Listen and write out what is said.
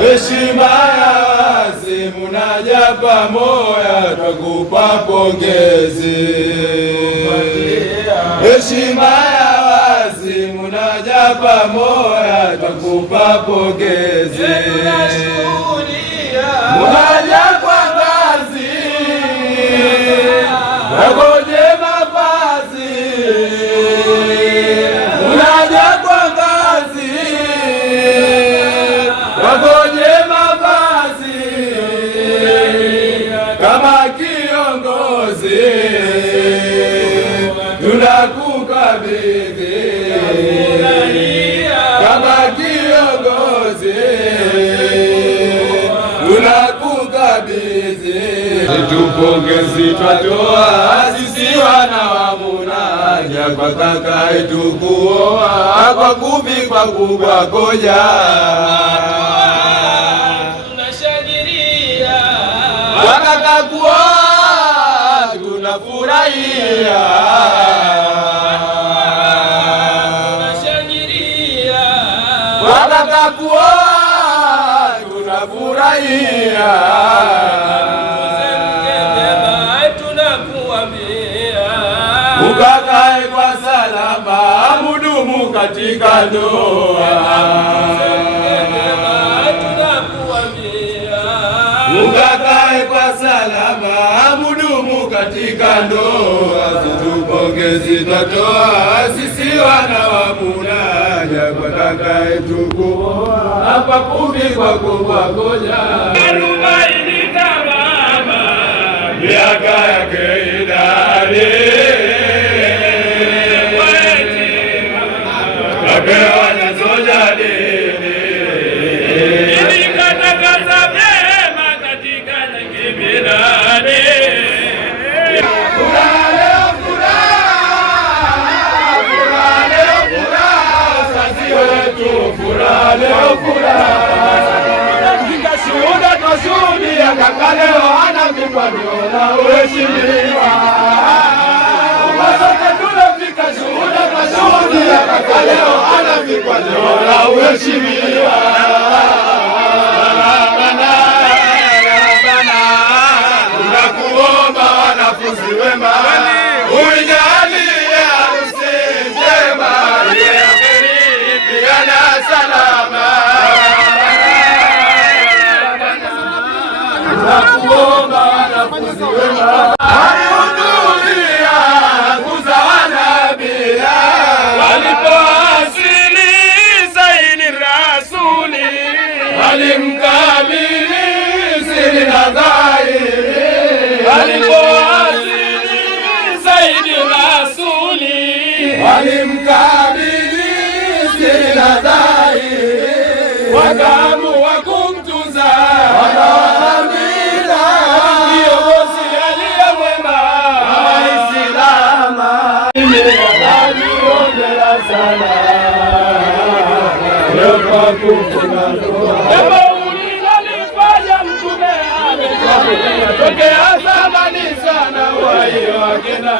heshima ya wazimu na japa moya twakupa pongezi. Heshima ya wazimu na japa moya twakupa pongezi. Munaja kwa kazi wagoje mavazi, munaja kwa kazi wagoje mavazi, kama kiongozi tunakukabidhi, kama kiongozi tunakukabidhi. Tupongezi twatoa sisi wana wa Munaja kwa kaka yetu kuoa kwa kuvikwa kubwa koja. Tunashangilia kwa kaka kuoa tunafurahia. Tunashangilia kwa kaka kuoa tunafurahia. Ukakae kwa salama, mudumu katika ndoa. Ukakae kwa salama, mudumu katika ndoa. Tupongezi twatoa sisi wana wa Munaja kwa kaka yetu kuoa hapa kuvikwa kubwa koja. Arobaini tamama miaka yake idadi shuhuda twashuhudia kaka leo anavikwa na uheshimiwa. Sote tunafika shuhuda twashuhudia kaka leo anavikwa na uheshimiwa. Tunakuomba wanafunzi wema uijalie harusi njema ya heri pia na salama. Tunakuomba wanafunzi wema walihudhuria kuza wanabia walipowasili Sayyidi Rasuli walimkabili siri na dhahiri. Walipowasili Sayyidi Rasuli walimkabili siri na dhahiri. Wakaamua kumtunza tokea zamani sana wa hiyo akina